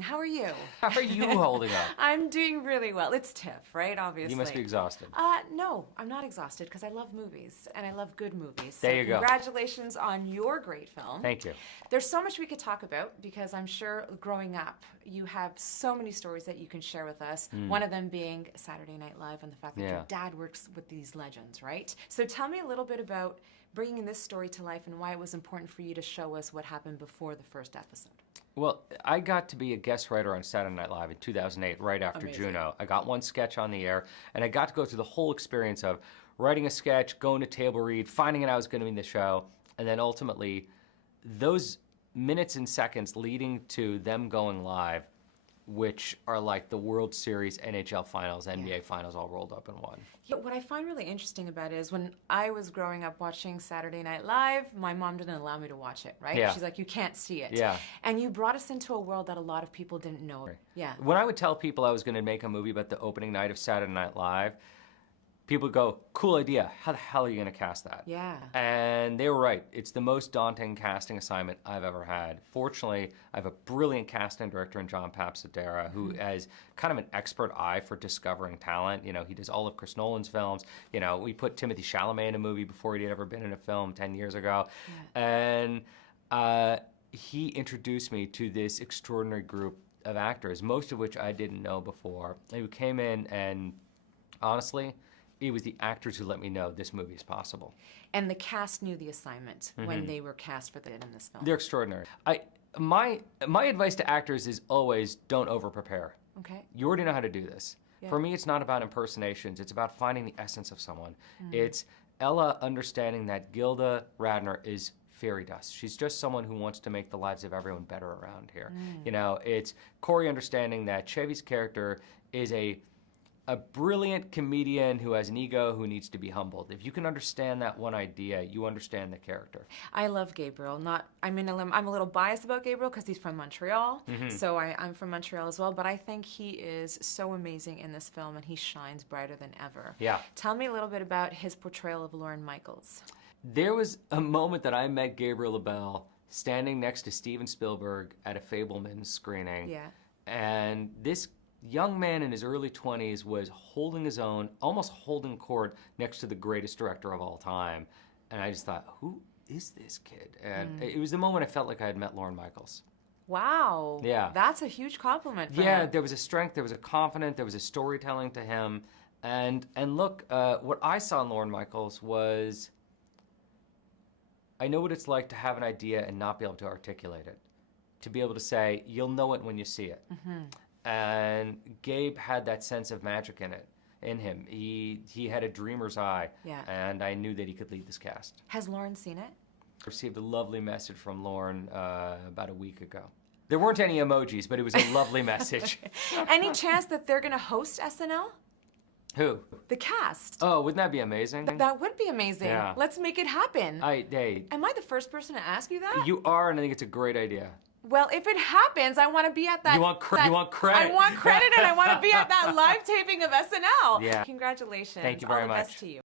How are you? How are you holding up? I'm doing really well. It's TIFF, right? Obviously. You must be exhausted. No, I'm not exhausted because I love movies and I love good movies. There you go. Congratulations on your great film. Thank you. There's so much we could talk about because I'm sure growing up you have so many stories that you can share with us. One of them being Saturday Night Live and the fact that your dad works with these legends, right? So tell me a little bit about bringing this story to life and why it was important for you to show us what happened before the first episode. Well, I got to be a guest writer on Saturday Night Live in 2008, right after Juno. I got one sketch on the air, and I got to go through the whole experience of writing a sketch, going to table read, finding out I was going to be in the show, and then ultimately those minutes and seconds leading to them going live, which are like the World Series, NHL Finals, NBA Finals all rolled up in one. Yeah, what I find really interesting about it is when I was growing up watching Saturday Night Live, my mom didn't allow me to watch it, right? Yeah. She's like, you can't see it. Yeah. And you brought us into a world that a lot of people didn't know. Right. Yeah. When I would tell people I was going to make a movie about the opening night of Saturday Night Live, people would go, cool idea, how the hell are you going to cast that? Yeah. And they were right. It's the most daunting casting assignment I've ever had. Fortunately, I have a brilliant casting director in John Papsadera who has kind of an expert eye for discovering talent. You know, he does all of Chris Nolan's films. You know, we put Timothée Chalamet in a movie before he'd ever been in a film 10 years ago. Yeah. And he introduced me to this extraordinary group of actors, most of which I didn't know before. They came in and, honestly, it was the actors who let me know this movie is possible. And the cast knew the assignment when they were cast for in this film. They're extraordinary. My advice to actors is always don't over-prepare. Okay. You already know how to do this. Yeah. For me, it's not about impersonations. It's about finding the essence of someone. It's Ella understanding that Gilda Radner is fairy dust. She's just someone who wants to make the lives of everyone better around here. You know, it's Corey understanding that Chevy's character is a brilliant comedian who has an ego who needs to be humbled. If you can understand that one idea, you understand the character. I love Gabriel. I'm a little biased about Gabriel because he's from Montreal, so I'm from Montreal as well, but I think he is so amazing in this film and he shines brighter than ever. Yeah. Tell me a little bit about his portrayal of Lorne Michaels. There was a moment that I met Gabriel LaBelle standing next to Steven Spielberg at a Fabelmans screening. Yeah. And this young man in his early 20s was holding his own, almost holding court next to the greatest director of all time. And I just thought, who is this kid? And it was the moment I felt like I had met Lorne Michaels. Wow. Yeah. That's a huge compliment for Yeah, him. there was a strength, there was a confidence, there was a storytelling to him. And look, what I saw in Lorne Michaels was, I know what it's like to have an idea and not be able to articulate it. To be able to say, you'll know it when you see it. And Gabe had that sense of magic in him. He had a dreamer's eye, and I knew that he could lead this cast. Has Lorne seen it? I received a lovely message from Lorne about a week ago. There weren't any emojis, but it was a lovely message. Any chance that they're going to host SNL? Who? The cast. Oh, wouldn't that be amazing? That would be amazing. Yeah. Let's make it happen. Hey, Am I the first person to ask you that? you are, and I think it's a great idea. Well, if it happens, I want to be at that. You want credit? I want credit, and I want to be at that live taping of SNL. Yeah. Congratulations. Thank you very All the much. best to you.